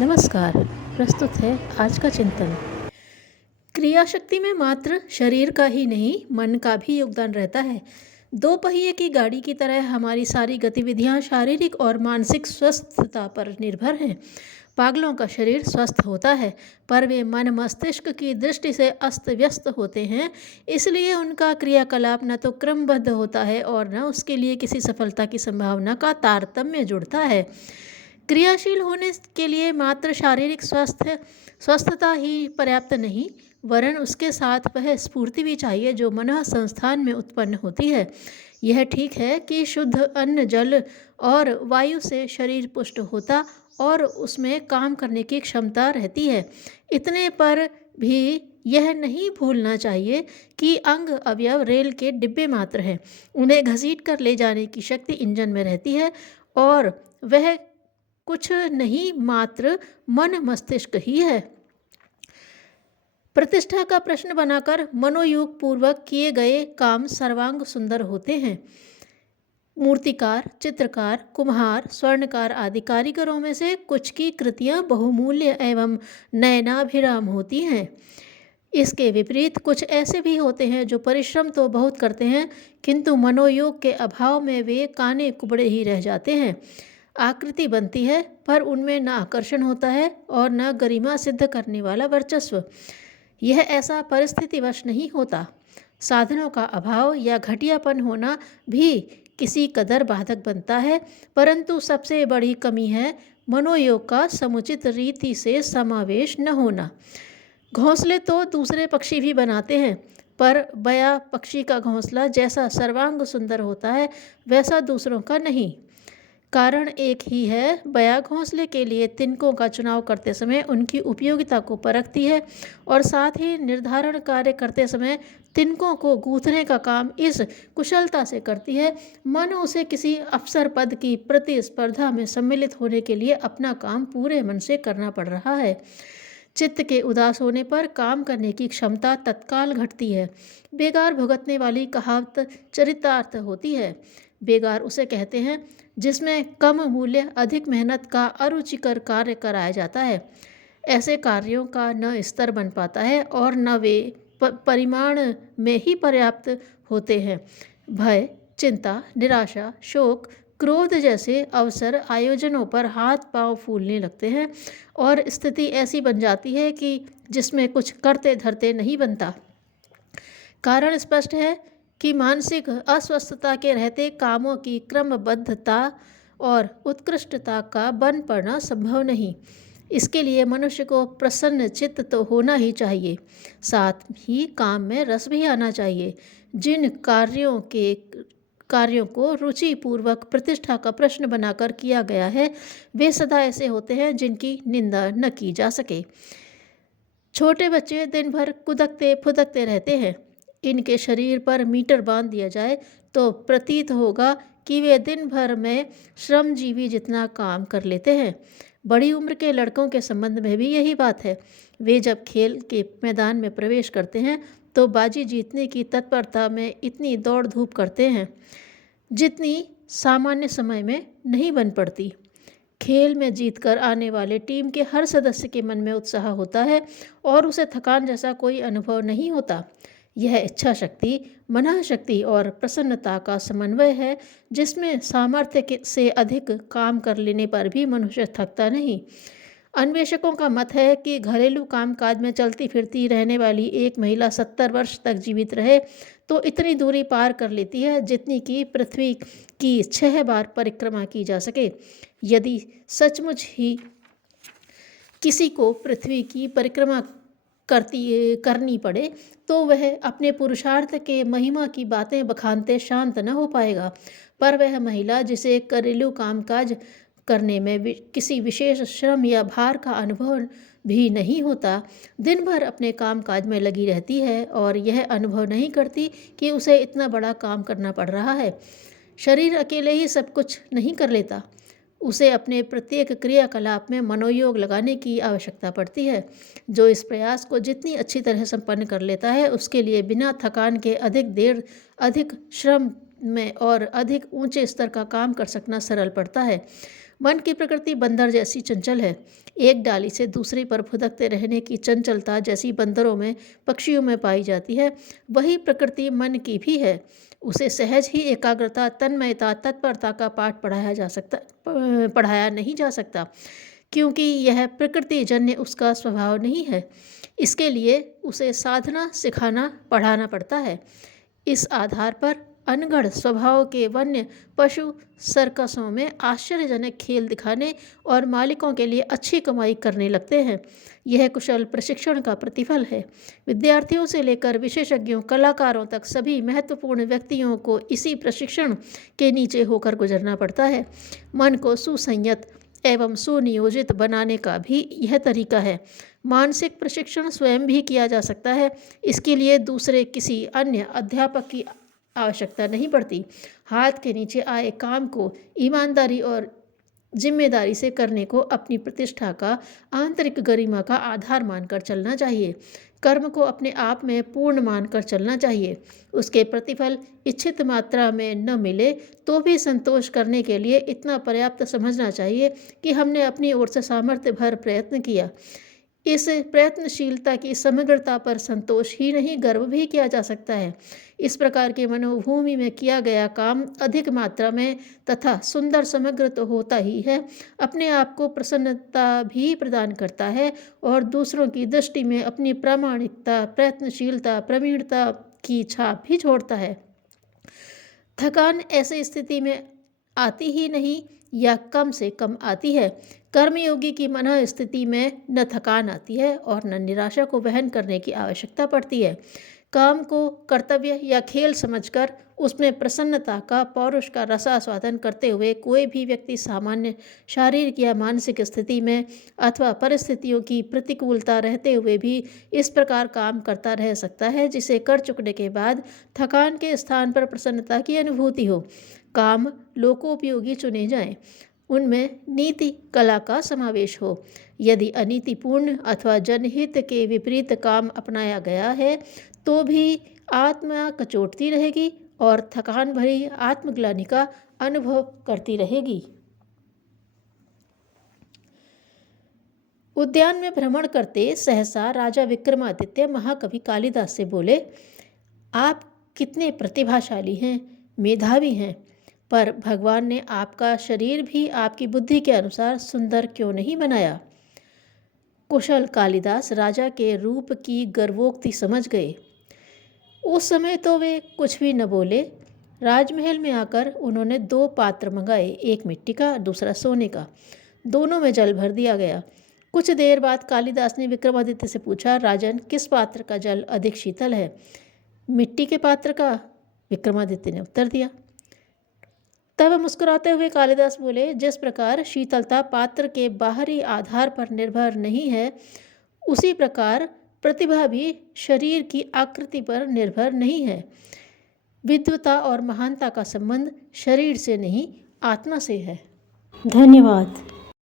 नमस्कार। प्रस्तुत है आज का चिंतन। क्रिया शक्ति में मात्र शरीर का ही नहीं, मन का भी योगदान रहता है। दो पहिए की गाड़ी की तरह हमारी सारी गतिविधियां शारीरिक और मानसिक स्वस्थता पर निर्भर हैं। पागलों का शरीर स्वस्थ होता है, पर वे मन मस्तिष्क की दृष्टि से अस्त व्यस्त होते हैं। इसलिए उनका क्रियाकलाप न तो क्रमबद्ध होता है और न उसके लिए किसी सफलता की संभावना का तारतम्य जुड़ता है। क्रियाशील होने के लिए मात्र शारीरिक स्वस्थता ही पर्याप्त नहीं, वरन उसके साथ वह स्फूर्ति भी चाहिए जो मन संस्थान में उत्पन्न होती है। यह ठीक है कि शुद्ध अन्न, जल और वायु से शरीर पुष्ट होता और उसमें काम करने की क्षमता रहती है। इतने पर भी यह नहीं भूलना चाहिए कि अंग अवयव रेल के डिब्बे मात्र हैं। उन्हें घसीट कर ले जाने की शक्ति इंजन में रहती है और वह कुछ नहीं, मात्र मन मस्तिष्क ही है। प्रतिष्ठा का प्रश्न बनाकर मनोयोग पूर्वक किए गए काम सर्वांग सुंदर होते हैं। मूर्तिकार, चित्रकार, कुम्हार, स्वर्णकार आदि कारीगरों में से कुछ की कृतियां बहुमूल्य एवं नयनाभिराम होती हैं। इसके विपरीत कुछ ऐसे भी होते हैं जो परिश्रम तो बहुत करते हैं, किंतु मनोयोग के अभाव में वे काने कुबड़े ही रह जाते हैं। आकृति बनती है, पर उनमें न आकर्षण होता है और न गरिमा सिद्ध करने वाला वर्चस्व। यह ऐसा परिस्थितिवश नहीं होता। साधनों का अभाव या घटियापन होना भी किसी कदर बाधक बनता है, परंतु सबसे बड़ी कमी है मनोयोग का समुचित रीति से समावेश न होना। घोंसले तो दूसरे पक्षी भी बनाते हैं, पर बया पक्षी का घोंसला जैसा सर्वांग सुंदर होता है, वैसा दूसरों का नहीं। कारण एक ही है, बया घोंसले के लिए तिनकों का चुनाव करते समय उनकी उपयोगिता को परखती है और साथ ही निर्धारण कार्य करते समय तिनकों को गूंथने का काम इस कुशलता से करती है मानो उसे किसी अफसर पद की प्रतिस्पर्धा में सम्मिलित होने के लिए अपना काम पूरे मन से करना पड़ रहा है। चित्त के उदास होने पर काम करने की क्षमता तत्काल घटती है। बेगार भुगतने वाली कहावत चरितार्थ होती है। बेगार उसे कहते हैं जिसमें कम मूल्य अधिक मेहनत का अरुचिकर कार्य कराया जाता है। ऐसे कार्यों का न स्तर बन पाता है और न वे परिमाण में ही पर्याप्त होते हैं। भय, चिंता, निराशा, शोक, क्रोध जैसे अवसर आयोजनों पर हाथ पांव फूलने लगते हैं और स्थिति ऐसी बन जाती है कि जिसमें कुछ करते धरते नहीं बनता। कारण स्पष्ट है कि मानसिक अस्वस्थता के रहते कामों की क्रमबद्धता और उत्कृष्टता का बन पड़ना संभव नहीं। इसके लिए मनुष्य को प्रसन्न चित्त तो होना ही चाहिए, साथ ही काम में रस भी आना चाहिए। जिन कार्यों को रुचिपूर्वक प्रतिष्ठा का प्रश्न बनाकर किया गया है, वे सदा ऐसे होते हैं जिनकी निंदा न की जा सके। छोटे बच्चे दिन भर कुदकते फुदकते रहते हैं। इनके शरीर पर मीटर बांध दिया जाए तो प्रतीत होगा कि वे दिन भर में श्रमजीवी जितना काम कर लेते हैं। बड़ी उम्र के लड़कों के संबंध में भी यही बात है। वे जब खेल के मैदान में प्रवेश करते हैं तो बाजी जीतने की तत्परता में इतनी दौड़ धूप करते हैं जितनी सामान्य समय में नहीं बन पड़ती। खेल में जीतकर आने वाले टीम के हर सदस्य के मन में उत्साह होता है और उसे थकान जैसा कोई अनुभव नहीं होता। यह इच्छा शक्ति, मनः शक्ति और प्रसन्नता का समन्वय है जिसमें सामर्थ्य से अधिक काम कर लेने पर भी मनुष्य थकता नहीं। अन्वेषकों का मत है कि घरेलू कामकाज में चलती फिरती रहने वाली एक महिला 70 वर्ष तक जीवित रहे तो इतनी दूरी पार कर लेती है जितनी कि पृथ्वी की 6 बार परिक्रमा की जा सके। यदि सचमुच ही किसी को पृथ्वी की परिक्रमा करनी पड़े तो वह अपने पुरुषार्थ के महिमा की बातें बखानते शांत न हो पाएगा। पर वह महिला जिसे घरेलू कामकाज करने में किसी विशेष श्रम या भार का अनुभव भी नहीं होता, दिन भर अपने कामकाज में लगी रहती है और यह अनुभव नहीं करती कि उसे इतना बड़ा काम करना पड़ रहा है। शरीर अकेले ही सब कुछ नहीं कर लेता, उसे अपने प्रत्येक क्रियाकलाप में मनोयोग लगाने की आवश्यकता पड़ती है। जो इस प्रयास को जितनी अच्छी तरह संपन्न कर लेता है उसके लिए बिना थकान के अधिक देर, अधिक श्रम में और अधिक ऊंचे स्तर का काम कर सकना सरल पड़ता है। मन की प्रकृति बंदर जैसी चंचल है। एक डाली से दूसरी पर फुदकते रहने की चंचलता जैसी बंदरों में, पक्षियों में पाई जाती है, वही प्रकृति मन की भी है। उसे सहज ही एकाग्रता, तन्मयता, तत्परता का पाठ पढ़ाया नहीं जा सकता, क्योंकि यह प्रकृति जन्य उसका स्वभाव नहीं है। इसके लिए उसे साधना, सिखाना, पढ़ाना पड़ता है। इस आधार पर अनगढ़ स्वभाव के वन्य पशु सर्कसों में आश्चर्यजनक खेल दिखाने और मालिकों के लिए अच्छी कमाई करने लगते हैं। यह कुशल प्रशिक्षण का प्रतिफल है। विद्यार्थियों से लेकर विशेषज्ञों, कलाकारों तक सभी महत्वपूर्ण व्यक्तियों को इसी प्रशिक्षण के नीचे होकर गुजरना पड़ता है। मन को सुसंयत एवं सुनियोजित बनाने का भी यह तरीका है। मानसिक प्रशिक्षण स्वयं भी किया जा सकता है। इसके लिए दूसरे किसी अन्य अध्यापक की आवश्यकता नहीं पड़ती। हाथ के नीचे आए काम को ईमानदारी और जिम्मेदारी से करने को अपनी प्रतिष्ठा का, आंतरिक गरिमा का आधार मानकर चलना चाहिए। कर्म को अपने आप में पूर्ण मानकर चलना चाहिए। उसके प्रतिफल इच्छित मात्रा में न मिले तो भी संतोष करने के लिए इतना पर्याप्त समझना चाहिए कि हमने अपनी ओर से सामर्थ्य भर प्रयत्न किया। इस प्रयत्नशीलता की समग्रता पर संतोष ही नहीं, गर्व भी किया जा सकता है। इस प्रकार के मनोभूमि में किया गया काम अधिक मात्रा में तथा सुंदर समग्र तो होता ही है, अपने आप को प्रसन्नता भी प्रदान करता है और दूसरों की दृष्टि में अपनी प्रामाणिकता, प्रयत्नशीलता, प्रवीणता की छाप भी छोड़ता है। थकान ऐसी स्थिति में आती ही नहीं या कम से कम आती है। कर्मयोगी की मन स्थिति में न थकान आती है और न निराशा को वहन करने की आवश्यकता पड़ती है। काम को कर्तव्य या खेल समझकर उसमें प्रसन्नता का, पौरुष का रसास्वादन करते हुए कोई भी व्यक्ति सामान्य शारीरिक या मानसिक स्थिति में अथवा परिस्थितियों की प्रतिकूलता रहते हुए भी इस प्रकार काम करता रह सकता है, जिसे कर चुकने के बाद थकान के स्थान पर प्रसन्नता की अनुभूति हो। काम लोकोपयोगी चुने जाएं, उनमें नीति, कला का समावेश हो। यदि अनीतिपूर्ण अथवा जनहित के विपरीत काम अपनाया गया है तो भी आत्मा कचोटती रहेगी और थकान भरी आत्मग्लानि का अनुभव करती रहेगी। उद्यान में भ्रमण करते सहसा राजा विक्रमादित्य महाकवि कालिदास से बोले, आप कितने प्रतिभाशाली हैं, मेधावी हैं, पर भगवान ने आपका शरीर भी आपकी बुद्धि के अनुसार सुंदर क्यों नहीं बनाया। कुशल कालिदास राजा के रूप की गर्वोक्ति समझ गए। उस समय तो वे कुछ भी न बोले। राजमहल में आकर उन्होंने 2 पात्र मंगाए, एक मिट्टी का, दूसरा सोने का। दोनों में जल भर दिया गया। कुछ देर बाद कालिदास ने विक्रमादित्य से पूछा, राजन, किस पात्र का जल अधिक शीतल है? मिट्टी के पात्र का, विक्रमादित्य ने उत्तर दिया। तब मुस्कुराते हुए कालिदास बोले, जिस प्रकार शीतलता पात्र के बाहरी आधार पर निर्भर नहीं है, उसी प्रकार प्रतिभा भी शरीर की आकृति पर निर्भर नहीं है। विद्वता और महानता का संबंध शरीर से नहीं, आत्मा से है। धन्यवाद।